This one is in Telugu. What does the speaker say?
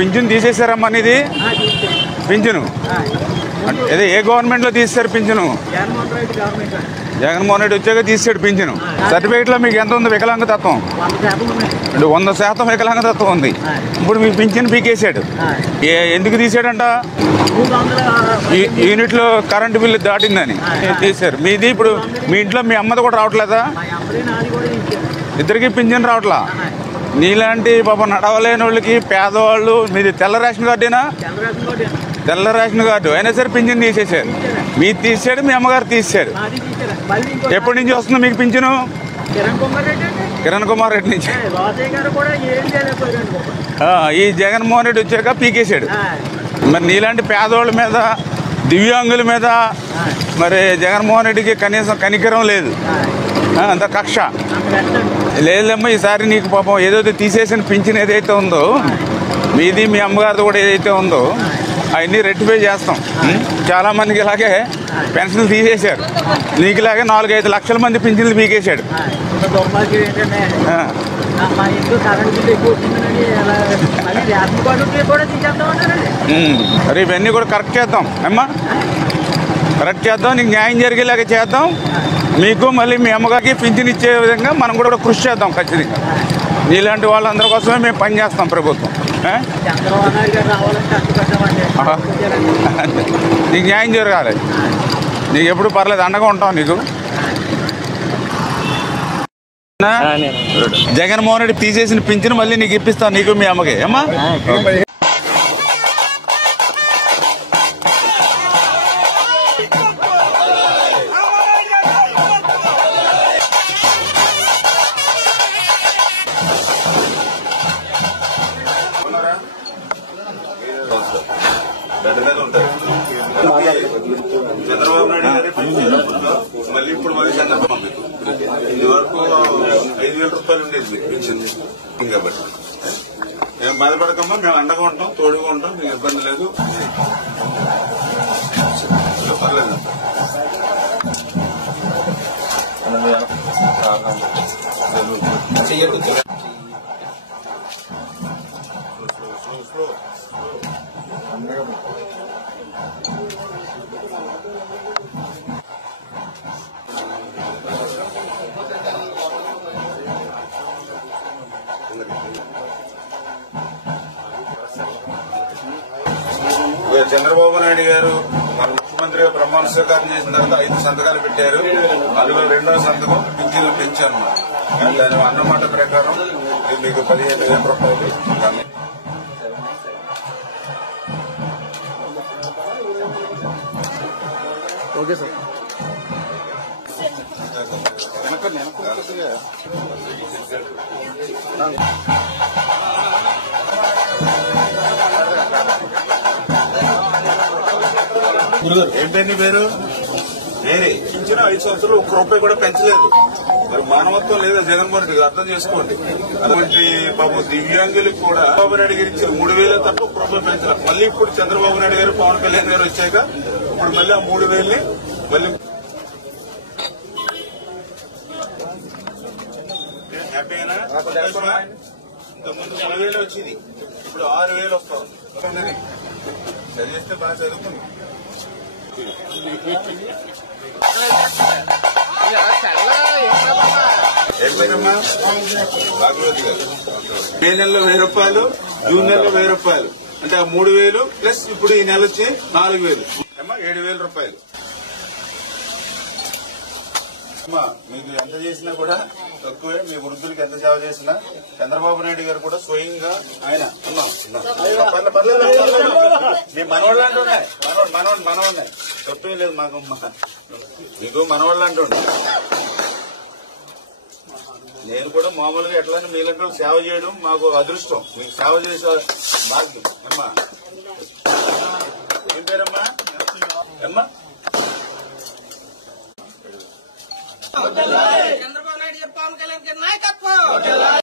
పింఛను తీసేశారమ్మా ఇది పింఛను అదే ఏ గవర్నమెంట్ లో తీస్తారు పింఛను? జగన్మోహన్ రెడ్డి వచ్చాక తీసాడు పింఛను. సర్టిఫికేట్ లో మీకు ఎంత ఉంది వికలాంగతత్వం? 100% వికలాంగతత్వం ఉంది. ఇప్పుడు మీకు పింఛను పీకేశాడు. ఎందుకు తీసాడంట? యూనిట్ లో కరెంటు బిల్లు దాటిందని తీశారు. మీది ఇప్పుడు మీ ఇంట్లో మీ అమ్మది కూడా రావట్లేదా? ఇద్దరికి పింఛను రావట్లా. నీలాంటి పాప నడవలేని వాళ్ళకి పేదవాళ్ళు. మీది తెల్ల రేషన్ కార్డేనా? తెల్ల రేషన్ కార్డు అయినా సరే పింఛను తీసేశారు. మీరు తీసాడు, మీ అమ్మగారు తీసారు. ఎప్పటి నుంచి వస్తుంది మీకు పింఛను? కిరణ్ కుమార్ రెడ్డి నుంచి. ఈ జగన్మోహన్ రెడ్డి వచ్చాక పీకేశాడు. మరి నీలాంటి పేదవాళ్ళ మీద, దివ్యాంగుల మీద మరి జగన్మోహన్ రెడ్డికి కనీసం కనికరం లేదు. అంత కక్ష లేదమ్మా. ఈసారి నీకు పాపం ఏదైతే తీసేసిన పింఛన్ ఏదైతే ఉందో మీది, మీ అమ్మగారిది కూడా ఏదైతే ఉందో అవన్నీ రెక్టిఫై చేస్తాం. చాలా మందికి ఇలాగే పెన్షన్లు తీసేశారు. నీకు ఇలాగే 4-5 లక్షల మంది పింఛన్లు పీకేశాడు. మరి ఇవన్నీ కూడా కరెక్ట్ చేద్దాం అమ్మా, కరెక్ట్ చేద్దాం. నీకు న్యాయం జరిగేలాగా చేద్దాం. మీకు మళ్ళీ మీ అమ్మగారికి పింఛన్ ఇచ్చే విధంగా మనం కూడా కృషి చేద్దాం ఖచ్చితంగా. నీలాంటి వాళ్ళందరి కోసమే మేము పనిచేస్తాం ప్రభుత్వం. నీకు న్యాయం జరగాలి. నీకు ఎప్పుడు పర్లేదు, అండగా ఉంటాం నీకు. జగన్మోహన్ రెడ్డి తీసేసిన పింఛను మళ్ళీ నీకు ఇప్పిస్తాను, నీకు మీ అమ్మకి. అమ్మా చంద్రబాబు నాయుడు గారి మళ్ళీ ఇప్పుడు మళ్ళీ చంద్రబాబు ఇది వరకు 5,000 రూపాయలు ఉండేది పెన్షన్. కాబట్టి మేము బాధపడకమ్మా, మేము అండగా ఉంటాం, తోడుగా ఉంటాం, మీకు ఇబ్బంది లేదు. పర్లేదు. చంద్రబాబు నాయుడు గారు మన ముఖ్యమంత్రిగా ప్రమాణ స్వీకారం చేసిన తర్వాత 5 సంతకాలు పెట్టారు. అందులో 2వ సంతకం పింఛను పెంచాను. దాని అన్నమాట ప్రకారం మీకు 15,000 రూపాయలు. Okay sir. ఏంటండి పేరు? వేరే పింఛను 5 సంవత్సరాలు 1 రూపాయి కూడా పెంచలేదు. మరి మానవత్వం లేదా జగన్మోహన్ రెడ్డి? అర్థం చేసుకోండి. అటువంటి పాపం దివ్యాంగులకు కూడా చంద్రబాబు నాయుడు గారు ఇచ్చిన 3,000 తప్ప 1 రూపాయి పెంచారు. మళ్ళీ ఇప్పుడు చంద్రబాబు నాయుడు గారు, పవన్ కళ్యాణ్ గారు వచ్చాక ఇప్పుడు మళ్ళీ ఆ 3,000ని మళ్ళీ హ్యాపీనా? ఇంతకుముందు 10,000 వచ్చింది, ఇప్పుడు 6,000 వస్తాం. చదివిస్తే బాగా చదువుకుంది. ఏం పేరమ్మా? భాగవతి గారు. మే నెలలో 1,000 రూపాయలు, జూన్ నెలలో 1,000 రూపాయలు, అంటే ఆ 3,000 ప్లస్ ఇప్పుడు ఈ నెల వచ్చి 4,000 అమ్మా, 7,000 రూపాయలు. అమ్మా మీకు ఎంత చేసినా కూడా తక్కువే. మీ వృద్ధులకి ఎంత సేవ చేసినా చంద్రబాబు నాయుడు గారు కూడా స్వయంగా ఆయన మీ మనవాళ్ళు అంటున్నాయి. మనవాళ్ళే తప్పే లేదు మాకు. మీకు మనవాళ్ళు అంటుండే. నేను కూడా మామూలుగా ఎట్లా మీలంటే సేవ చేయడం మాకు అదృష్టం. మీకు సేవ చేసే భాగ్యం అమ్మా.